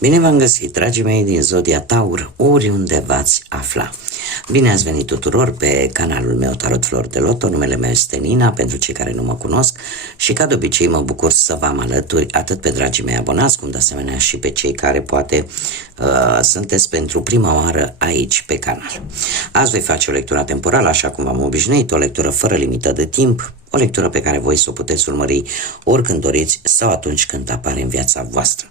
Bine v-am găsit, dragii mei din Zodia Taur, oriunde v-ați afla. Bine ați venit tuturor pe canalul meu Tarot Flori de Loto. Numele meu este Nina, pentru cei care nu mă cunosc, și ca de obicei mă bucur să vă am alături atât pe dragii mei abonați, cum de asemenea și pe cei care poate sunteți pentru prima oară aici pe canal. Azi voi face o lectură temporală, așa cum v-am obișnuit, o lectură fără limită de timp, o lectură pe care voi să o puteți urmări oricând doriți sau atunci când apare în viața voastră.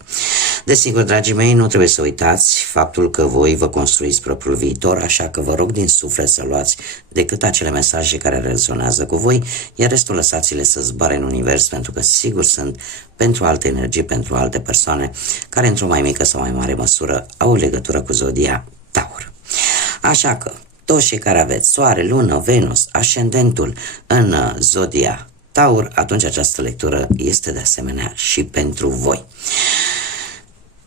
Desigur, dragii mei, nu trebuie să uitați faptul că voi vă construiți propriul viitor, așa că vă rog din suflet să luați decât acele mesaje care rezonează cu voi, iar restul lăsați-le să zboare în univers, pentru că sigur sunt pentru alte energii, pentru alte persoane care într-o mai mică sau mai mare măsură au legătură cu Zodia Taur. Așa că toți cei care aveți Soare, Lună, Venus, ascendentul în Zodia Taur, atunci această lectură este de asemenea și pentru voi.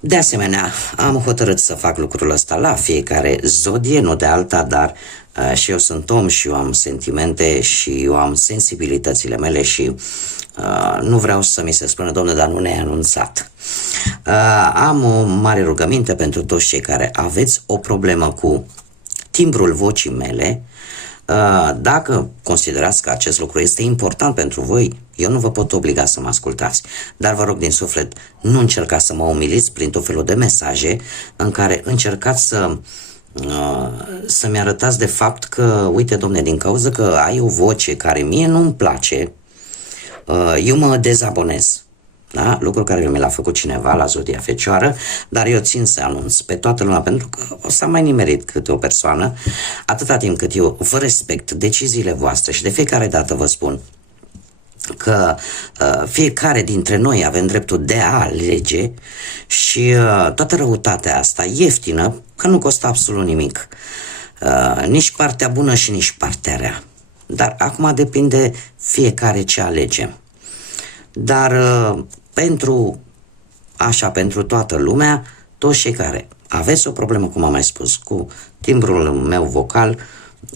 De asemenea, am hotărât să fac lucrul ăsta la fiecare zodie, nu de alta, dar și eu sunt om și eu am sentimente și eu am sensibilitățile mele și nu vreau să mi se spună, domnule, dar nu ne-ai anunțat. Am o mare rugăminte pentru toți cei care aveți o problemă cu timbrul vocii mele. Dacă considerați că acest lucru este important pentru voi, eu nu vă pot obliga să mă ascultați, dar vă rog din suflet, nu încercați să mă umiliți prin tot felul de mesaje în care încercați să-mi arătați de fapt că, uite, domne, din cauza că ai o voce care mie nu-mi place, eu mă dezabonez. Da? Lucru care mi l-a făcut cineva la Zodia Fecioară, dar eu țin să anunț pe toată lumea, pentru că o să am mai nimerit câte o persoană, atâta timp cât eu vă respect deciziile voastre și de fiecare dată vă spun că fiecare dintre noi avem dreptul de a alege și toată răutatea asta ieftină, că nu costă absolut nimic, nici partea bună și nici partea rea, dar acum depinde fiecare ce alegem. Dar pentru toată lumea, toți cei care aveți o problemă, cum am mai spus, cu timbrul meu vocal,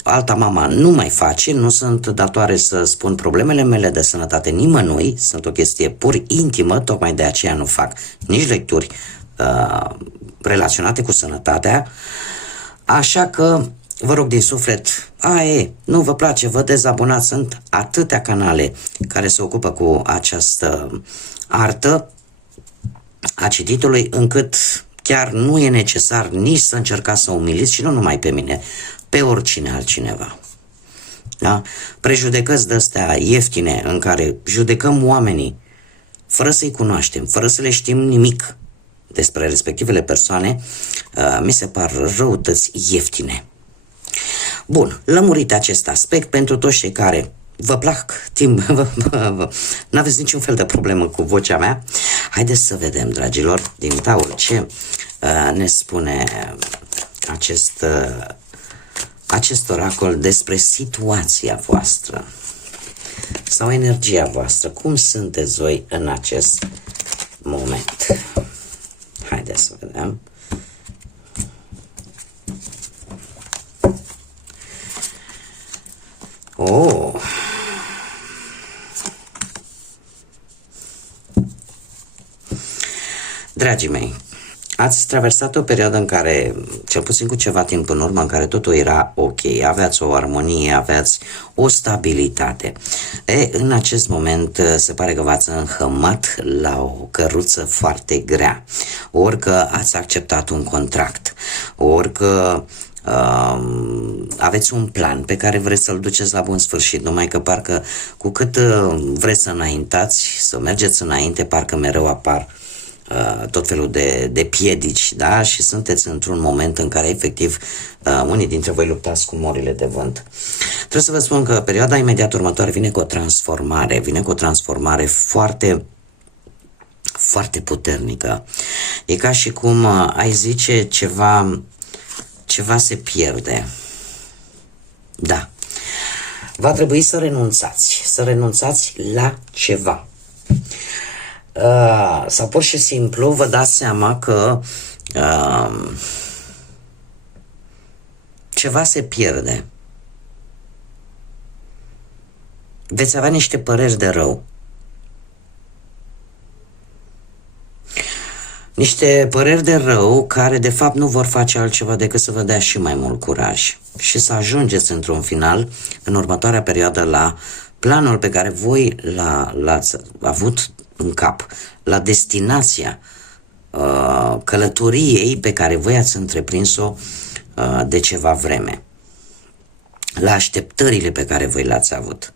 alta mama nu mai face, nu sunt datoare să spun problemele mele de sănătate nimănui, sunt o chestie pur intimă, tocmai de aceea nu fac nici lecturi relaționate cu sănătatea, așa că vă rog din suflet, nu vă place, vă dezabonați, sunt atâtea canale care se ocupă cu această artă a cititului, încât chiar nu e necesar nici să încercați să umiliți, și nu numai pe mine, pe oricine altcineva. Da? Prejudecăți de-astea ieftine în care judecăm oamenii fără să-i cunoaștem, fără să le știm nimic despre respectivele persoane, mi se par răutăți ieftine. Bun, lămurit acest aspect, pentru toți cei care vă plac n-aveți niciun fel de problemă cu vocea mea, haideți să vedem, dragilor, din Taur, ce ne spune acest oracol despre situația voastră sau energia voastră. Cum sunteți voi în acest moment? Haideți să vedem. Dragii mei, ați traversat o perioadă în care, cel puțin cu ceva timp în urmă, în care totul era ok, aveați o armonie, aveați o stabilitate. În acest moment se pare că v-ați înhămat la o căruță foarte grea, ori că ați acceptat un contract, ori că aveți un plan pe care vreți să-l duceți la bun sfârșit, numai că parcă cu cât vreți să înaintați, să mergeți înainte, parcă mereu apar tot felul de piedici, da? Și sunteți într-un moment în care efectiv unii dintre voi luptați cu morile de vânt. Trebuie să vă spun că perioada imediat următoare vine cu o transformare foarte foarte puternică. E ca și cum ai zice ceva se pierde. Da. Va trebui să renunțați la ceva. Sau pur și simplu vă dați seama că ceva se pierde. Veți avea niște păreri de rău. Niște păreri de rău care de fapt nu vor face altceva decât să vă dea și mai mult curaj și să ajungeți într-un final, în următoarea perioadă, la planul pe care voi l-ați avut în cap, la destinația călătoriei pe care voi ați întreprins-o de ceva vreme, la așteptările pe care voi le-ați avut.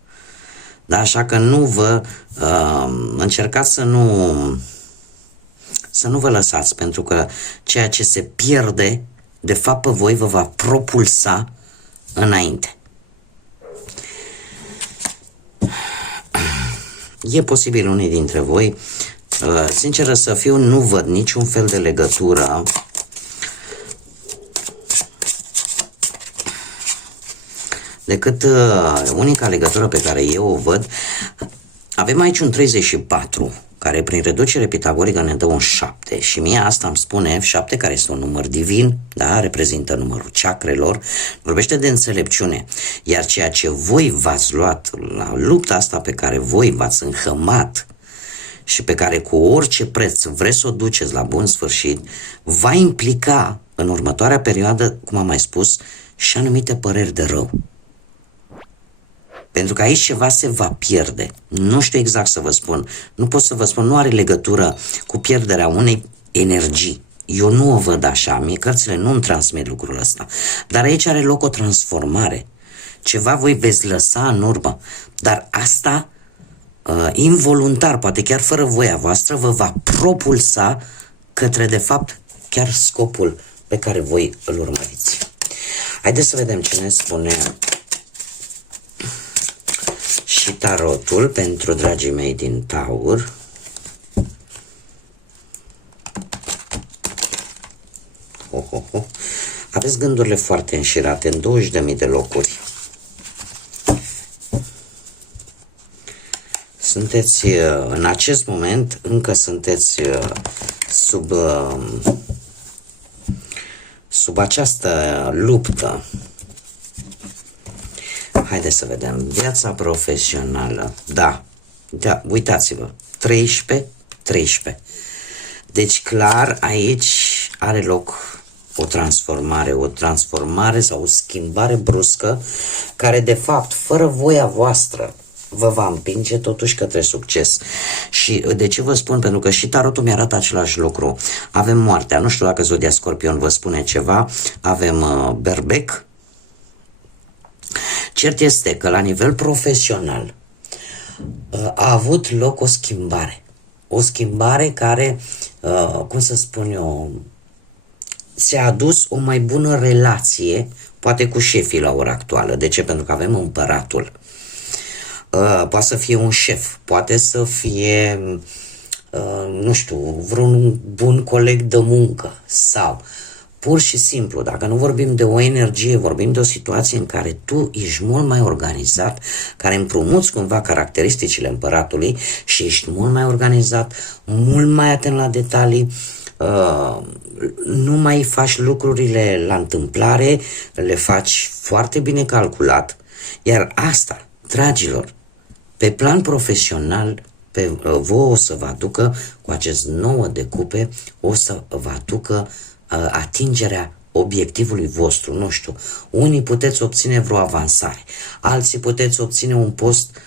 Da, așa că nu vă încercați să nu vă lăsați, pentru că ceea ce se pierde, de fapt, pe voi vă va propulsa înainte. E posibil unii dintre voi, sinceră să fiu, nu văd niciun fel de legătură decât unica legătură pe care eu o văd. Avem aici un 34, care prin reducere pitagorică ne dă un 7 și mie asta îmi spune F7, care este un număr divin, da, reprezintă numărul chakrelor, vorbește de înțelepciune, iar ceea ce voi v-ați luat la lupta asta pe care voi v-ați înhămat și pe care cu orice preț vreți să o duceți la bun sfârșit, va implica în următoarea perioadă, cum am mai spus, și anumite păreri de rău. Pentru că aici ceva se va pierde. Nu știu exact să vă spun. Nu pot să vă spun, nu are legătură cu pierderea unei energii. Eu nu o văd așa. Mie cărțile nu îmi transmit lucrul ăsta. Dar aici are loc o transformare. Ceva voi veți lăsa în urmă. Dar asta, involuntar, poate chiar fără voia voastră, vă va propulsa către, de fapt, chiar scopul pe care voi îl urmăriți. Haideți să vedem ce ne spune și tarotul pentru dragii mei din Taur. Aveți gândurile foarte înșirate în 20.000 de locuri. Sunteți în acest moment, încă sunteți sub această luptă. Haideți să vedem. Viața profesională. Da, uitați-vă. 13. Deci clar aici are loc o transformare sau o schimbare bruscă care de fapt, fără voia voastră, vă va împinge totuși către succes. Și de ce vă spun? Pentru că și tarotul mi-arată același lucru. Avem moartea. Nu știu dacă Zodia Scorpion vă spune ceva. Avem berbec. Cert este că la nivel profesional a avut loc o schimbare. O schimbare care, cum să spun eu, ți-a adus o mai bună relație, poate cu șefii la ora actuală. De ce? Pentru că avem împăratul. Poate să fie un șef, poate să fie, nu știu, vreun bun coleg de muncă sau pur și simplu, dacă nu vorbim de o energie, vorbim de o situație în care tu ești mult mai organizat, care împrumuți cumva caracteristicile împăratului și ești mult mai organizat, mult mai atent la detalii, nu mai faci lucrurile la întâmplare, le faci foarte bine calculat, iar asta, dragilor, pe plan profesional, vouă o să vă aducă, cu acest 9 de cupe, o să vă aducă atingerea obiectivului vostru, nu știu. Unii puteți obține vreo avansare, alții puteți obține un post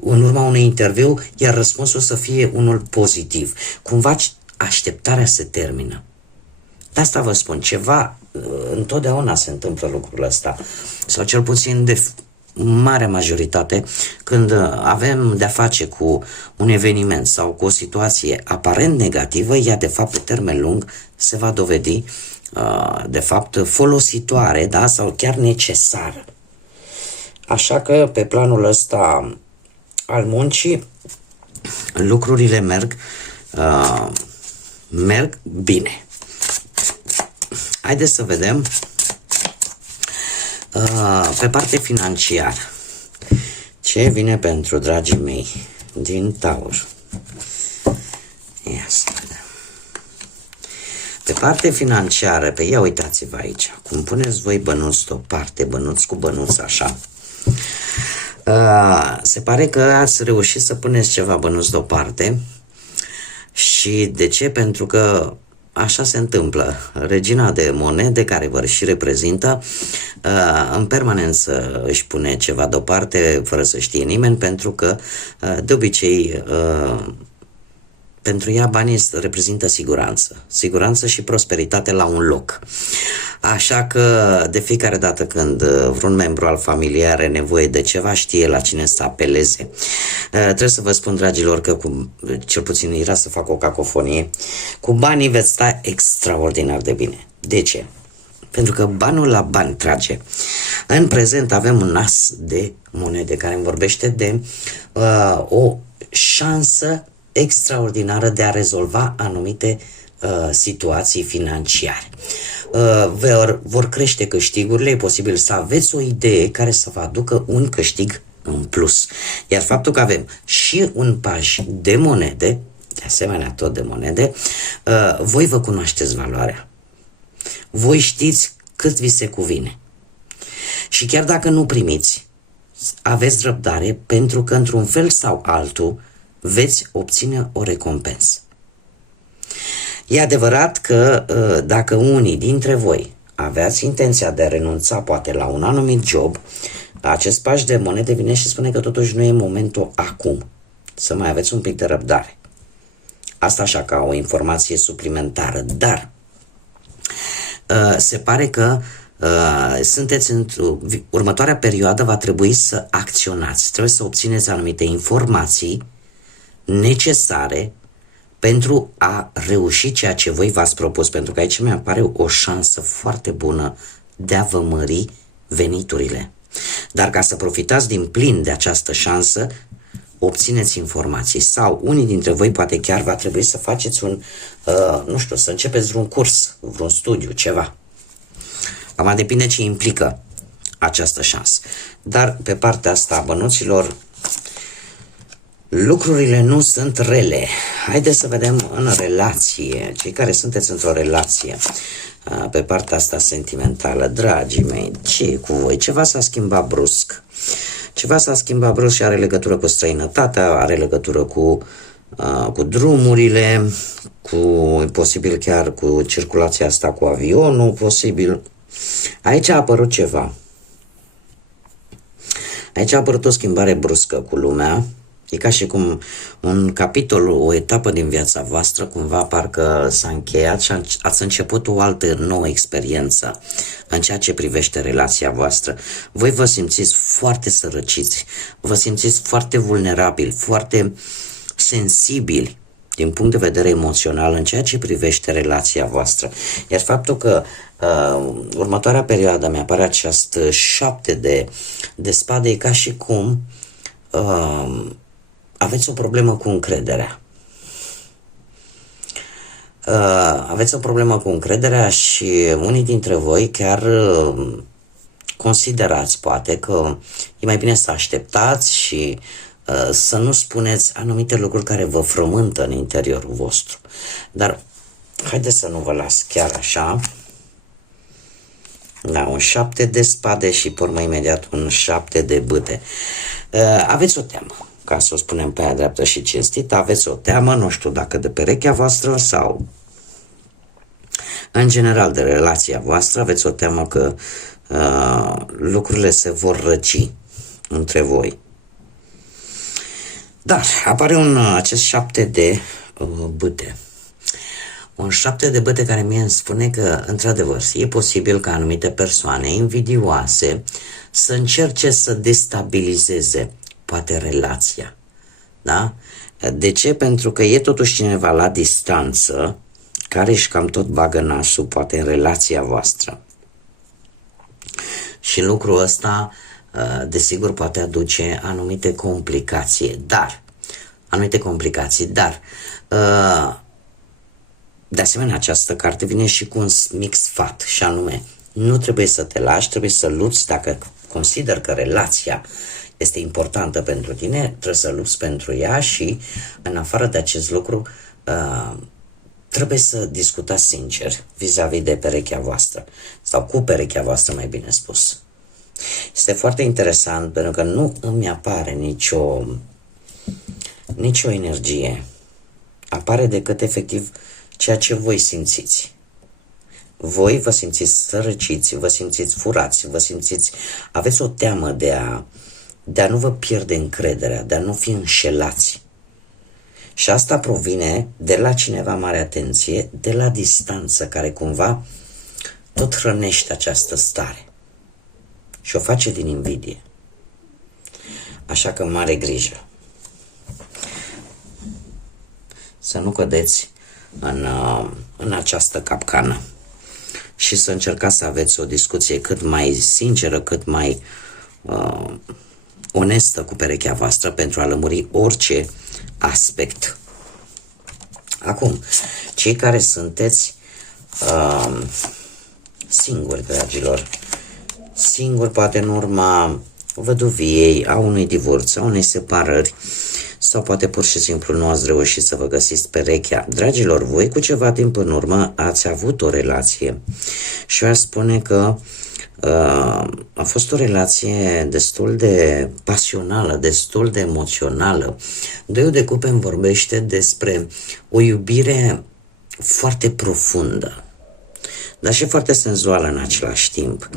în urma unui interviu, iar răspunsul să fie unul pozitiv. Cumva așteptarea se termină. De asta vă spun, ceva, întotdeauna se întâmplă lucrul ăsta, sau cel puțin de mare majoritate, când avem de-a face cu un eveniment sau cu o situație aparent negativă, ea de fapt pe termen lung se va dovedi de fapt folositoare, da, sau chiar necesară. Așa că pe planul ăsta al muncii lucrurile merg bine. Haideți să vedem pe partea financiară ce vine pentru dragii mei din Taur. Ia să vedem. Pe partea financiară, pe ia uitați-vă aici, cum puneți voi bănuți deoparte, bănuți cu bănuți așa. Se pare că ați reușit să puneți ceva bănuți deoparte și Și de ce? Pentru că așa se întâmplă. Regina de monede, care vă și reprezintă, în permanență își pune ceva deoparte, fără să știe nimeni, pentru că, de obicei, pentru ea banii reprezintă siguranță și prosperitate la un loc. Așa că de fiecare dată când vreun membru al familiei are nevoie de ceva, știe la cine să apeleze. Trebuie să vă spun, dragilor, că cel puțin era să fac o cacofonie, cu banii veți sta extraordinar de bine. De ce? Pentru că banul la bani trage. În prezent avem un as de monede care îmi vorbește de o șansă extraordinară de a rezolva anumite situații financiare. Vor crește câștigurile, e posibil să aveți o idee care să vă aducă un câștig în plus. Iar faptul că avem și un paj de monede, de asemenea tot de monede, voi vă cunoașteți valoarea. Voi știți cât vi se cuvine. Și chiar dacă nu primiți, aveți răbdare, pentru că într-un fel sau altul veți obține o recompensă. E adevărat că dacă unii dintre voi aveați intenția de a renunța poate la un anumit job, acest paș de monede vine și spune că totuși nu e momentul acum. Să mai aveți un pic de răbdare. Asta așa ca o informație suplimentară, dar se pare că sunteți următoarea perioadă va trebui să acționați, trebuie să obțineți anumite informații necesare pentru a reuși ceea ce voi v-ați propus, pentru că aici mi-apare o șansă foarte bună de a vă mări veniturile. Dar ca să profitați din plin de această șansă, obțineți informații sau unii dintre voi poate chiar va trebui să faceți să începeți vreun curs, vreun studiu, ceva. Acum depinde ce implică această șansă. Dar pe partea asta, bănuților, lucrurile nu sunt rele. Haideți să vedem în relație, cei care sunteți într-o relație, pe partea asta sentimentală, dragii mei, ce e cu voi? Ceva s-a schimbat brusc. Ceva s-a schimbat brusc și are legătură cu străinătatea, are legătură cu drumurile, posibil chiar cu circulația asta cu avionul, posibil. Aici a apărut ceva. Aici a apărut o schimbare bruscă cu lumea. E ca și cum un capitol, o etapă din viața voastră, cumva parcă s-a încheiat și ați început o altă nouă experiență în ceea ce privește relația voastră. Voi vă simțiți foarte sărăciți, vă simțiți foarte vulnerabili, foarte sensibili din punct de vedere emoțional în ceea ce privește relația voastră. Iar faptul că următoarea perioadă mi-apare această 7 de spade, e ca și cum aveți o problemă cu încrederea. Aveți o problemă cu încrederea și unii dintre voi chiar considerați poate că e mai bine să așteptați și să nu spuneți anumite lucruri care vă frământă în interiorul vostru. Dar haideți să nu vă las chiar așa. Da, un 7 de spade și pe urmă imediat un 7 de bâte. Aveți o teamă, ca să o spunem pe aia dreaptă și cinstită, aveți o teamă, nu știu dacă de perechea voastră sau în general de relația voastră, aveți o teamă că lucrurile se vor răci între voi. Dar apare acest 7 de bâte. Un 7 de bâte care mie îmi spune că, într-adevăr, e posibil ca anumite persoane invidioase să încerce să destabilizeze, poate, relația. Da? De ce? Pentru că e totuși cineva la distanță care își cam tot bagă nasul, poate, în relația voastră. Și lucrul ăsta, desigur, poate aduce anumite complicații, dar de asemenea, această carte vine și cu un mic sfat, și anume, nu trebuie să te lași, trebuie să lupți. Dacă consider că relația este importantă pentru tine, trebuie să lupți pentru ea și, în afară de acest lucru, trebuie să discutați sincer vis-a-vis de perechea voastră, sau cu perechea voastră, mai bine spus. Este foarte interesant, pentru că nu îmi apare nicio energie apare decât efectiv ceea ce voi simțiți. Voi vă simțiți sărăciți, vă simțiți furați, vă simțiți, aveți o teamă de a nu vă pierde încrederea, de a nu fi înșelați. Și asta provine de la cineva, mare atenție, de la distanță, care cumva tot hrănește această stare și o face din invidie. Așa că mare grijă să nu cădeți în această capcană și să încercați să aveți o discuție cât mai sinceră, cât mai onestă cu perechea voastră pentru a lămuri orice aspect. Acum, cei care sunteți singuri, dragilor, singuri poate în urma văduviei, a unui divorț, a unei separări, sau poate pur și simplu nu ați reușit să vă găsiți perechea. Dragilor, voi cu ceva timp în urmă ați avut o relație și eu aș spune că a fost o relație destul de pasională, destul de emoțională. Doi de cupe îmi vorbește despre o iubire foarte profundă, dar și foarte senzuală în același timp.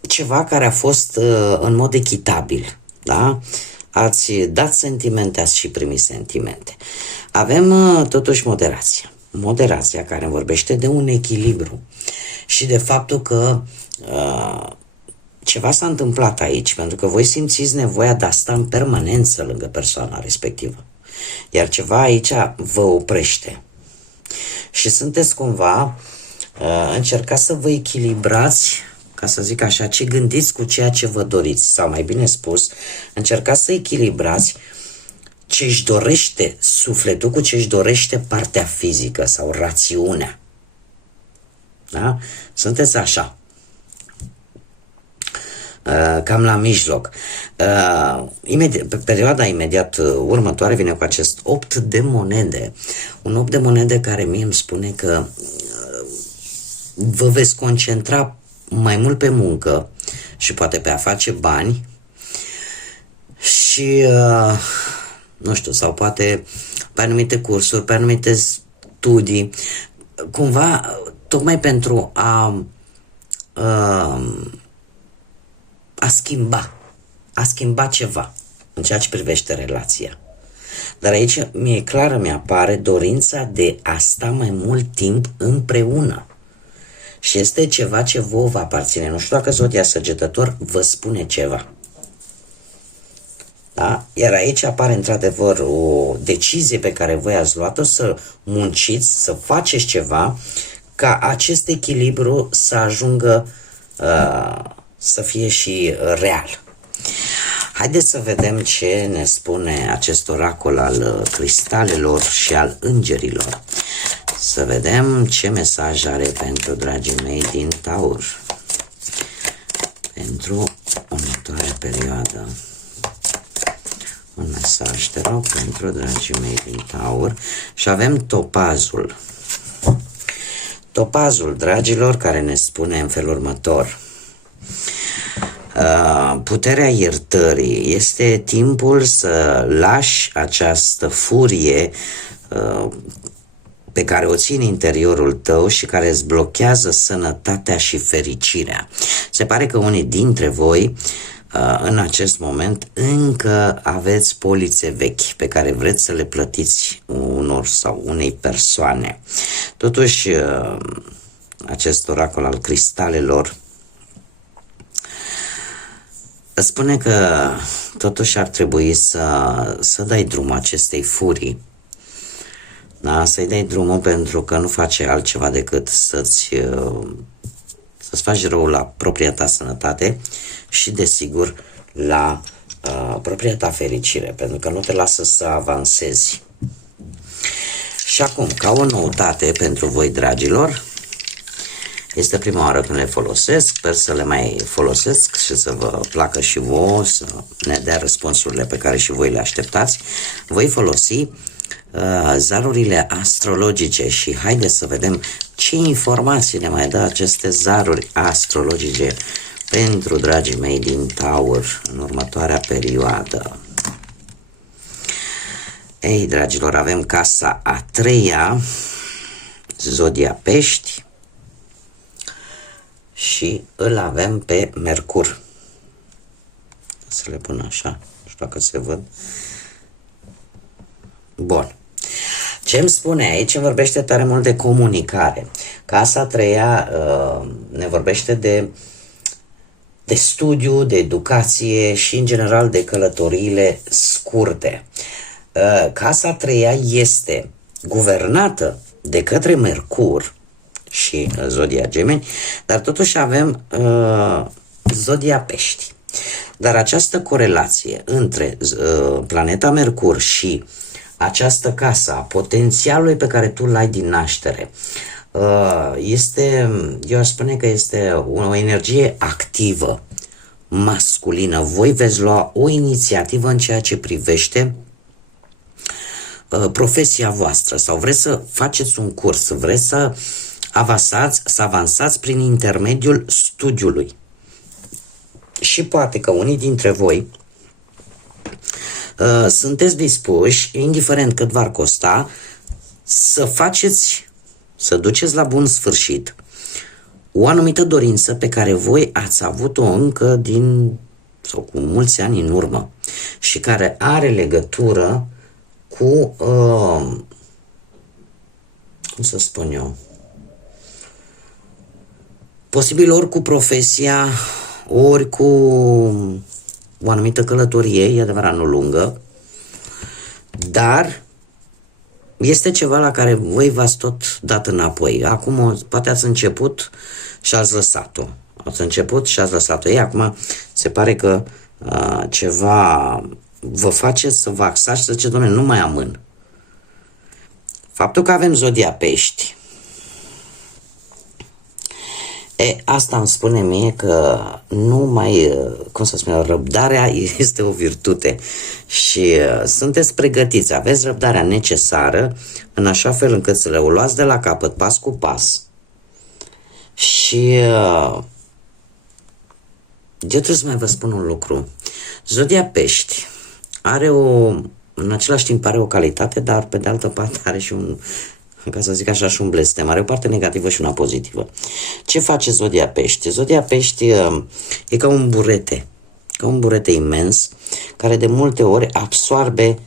Ceva care a fost în mod echitabil, da? Ați dat sentimente, ați și primit sentimente. Avem totuși moderația care vorbește de un echilibru și de faptul că ceva s-a întâmplat aici, pentru că voi simțiți nevoia de a sta în permanență lângă persoana respectivă, iar ceva aici vă oprește și sunteți cumva încercați să vă echilibrați, ca să zic așa, ce gândiți cu ceea ce vă doriți, sau mai bine spus, încercați să echilibrați ce își dorește sufletul cu ce își dorește partea fizică sau rațiunea. Da? Sunteți așa, cam la mijloc. Pe perioada imediat următoare vine cu acest 8 de monede. Un 8 de monede care mie îmi spune că vă veți concentra mai mult pe muncă și poate pe a face bani și nu știu, sau poate pe anumite cursuri, pe anumite studii, cumva tocmai pentru a schimba ceva în ceea ce privește relația. Dar aici mi-apare dorința de a sta mai mult timp împreună. Și este ceva ce vouă vă aparține. Nu știu dacă Zodia Săgetător vă spune ceva. Da? Iar aici apare într-adevăr o decizie pe care voi ați luat-o, să munciți, să faceți ceva ca acest echilibru să ajungă să fie și real. Haideți să vedem ce ne spune acest oracol al cristalelor și al îngerilor. Să vedem ce mesaj are pentru dragii mei din Taur pentru următoarea perioadă. Un mesaj, te rog, pentru dragii mei din Taur. Și avem topazul. Topazul, dragilor, care ne spune în felul următor. Puterea iertării. Este timpul să lași această furie pe care o ții în interiorul tău și care îți blochează sănătatea și fericirea. Se pare că unii dintre voi în acest moment încă aveți polițe vechi pe care vreți să le plătiți unor sau unei persoane. Totuși, acest oracol al cristalelor spune că totuși ar trebui să dai drum acestei furii. Da? Să-i dai drumul, pentru că nu face altceva decât să-ți faci rău la propria ta sănătate și, desigur, la propria ta fericire, pentru că nu te lasă să avansezi. Și acum, ca o noutate pentru voi, dragilor, este prima oară când le folosesc, sper să le mai folosesc și să vă placă și vouă, să ne dea răspunsurile pe care și voi le așteptați. Voi folosi zarurile astrologice și haideți să vedem ce informații ne mai dă aceste zaruri astrologice pentru dragii mei din Taur în următoarea perioadă. Ei, dragilor, avem casa a treia, zodia Pești, și îl avem pe Mercur. Să le pun așa, nu știu dacă se văd. Bun. Ce îmi spune aici? Îmi vorbește tare mult de comunicare. Casa a treia ne vorbește de studiu, de educație și în general de călătoriile scurte. Casa a treia este guvernată de către Mercur și zodia Gemeni, dar totuși avem zodia Pești. Dar această corelație între planeta Mercur și această casă a potențialului pe care tu l-ai din naștere este, eu aș spune că este o energie activă, masculină. Voi veți lua o inițiativă în ceea ce privește profesia voastră sau vreți să faceți un curs, vreți să avansați prin intermediul studiului. Și poate că unii dintre voi sunteți dispuși, indiferent cât v-ar costa, să duceți la bun sfârșit o anumită dorință pe care voi ați avut-o încă sau cu mulți ani în urmă și care are legătură cu, cum să spun eu, posibil ori cu profesia, ori cu o anumită călătorie, e adevărat, nu lungă, dar este ceva la care voi v-ați tot dat înapoi. Acum poate ați început și ați lăsat-o. Ați început și ați lăsat-o. Ei, acum se pare că ceva vă face să vă axați și să ziceți, Doamne, nu mai amân. Faptul că avem zodia Pești, asta îmi spune mie că nu mai, cum să spun, răbdarea este o virtute și sunteți pregătiți, aveți răbdarea necesară în așa fel încât să le o luați de la capăt, pas cu pas. Și eu trebuie să mai vă spun un lucru. Zodia Pești are în același timp are o calitate, dar pe de altă parte are și ca să zic așa, și un blestem. Are o parte negativă și una pozitivă. Ce face zodia Pești? Zodia Pești e ca un burete imens, care de multe ori absorbe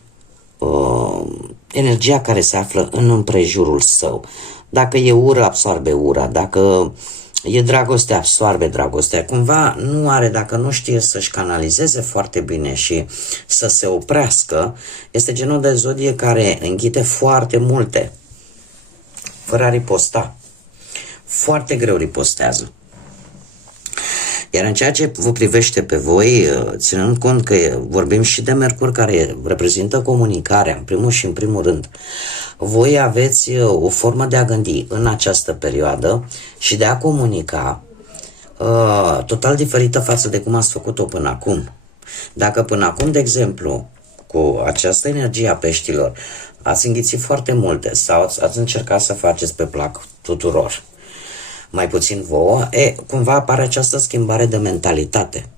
energia care se află în împrejurul său. Dacă e ură, absorbe ura. Dacă e dragoste, absorbe dragostea. Cumva nu are, dacă nu știe să-și canalizeze foarte bine și să se oprească, este genul de zodie care înghite foarte multe fără a riposta. Foarte greu ripostează. Iar în ceea ce vă privește pe voi, ținând cont că vorbim și de Mercur, care reprezintă comunicarea, în primul și în primul rând, voi aveți o formă de a gândi în această perioadă și de a comunica total diferită față de cum ați făcut-o până acum. Dacă până acum, de exemplu, cu această energie a peștilor, ați înghițit foarte multe sau ați încercat să faceți pe plac tuturor, mai puțin vouă, cumva apare această schimbare de mentalitate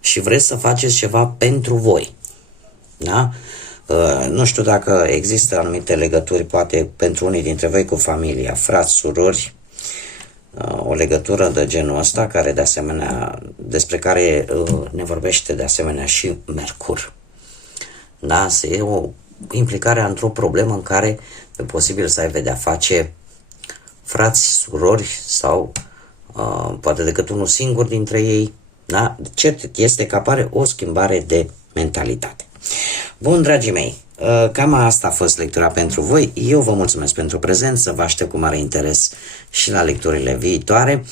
și vreți să faceți ceva pentru voi. Da? Nu știu dacă există anumite legături, poate pentru unii dintre voi cu familia, frați, surori, o legătură de genul ăsta, care de asemenea, despre care ne vorbește de asemenea și Mercur. Da? E o implicare într-o problemă în care e posibil să ai de-a face frați, surori sau poate decât unul singur dintre ei. Da? Cert este că apare o schimbare de mentalitate. Bun, dragii mei, cam asta a fost lectura pentru voi. Eu vă mulțumesc pentru prezență, vă aștept cu mare interes și la lecturile viitoare.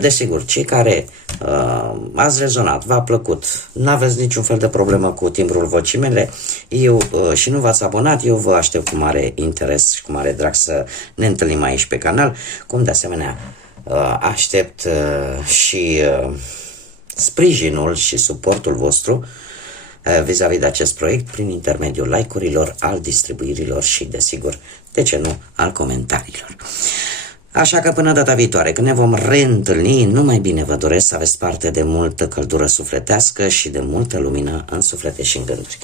Desigur, cei care ați rezonat, v-a plăcut, n-aveți niciun fel de problemă cu timbrul vocii mele, și nu v-ați abonat, eu vă aștept cu mare interes și cu mare drag să ne întâlnim aici pe canal, cum de asemenea aștept și sprijinul și suportul vostru vis-a-vis de acest proiect prin intermediul like-urilor, al distribuirilor și, desigur, de ce nu, al comentariilor. Așa că până data viitoare, când ne vom reîntâlni, numai bine vă doresc să aveți parte de multă căldură sufletească și de multă lumină în suflete și în gânduri.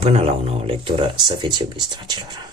Până la o nouă lectură, să fiți iubiți, dragilor!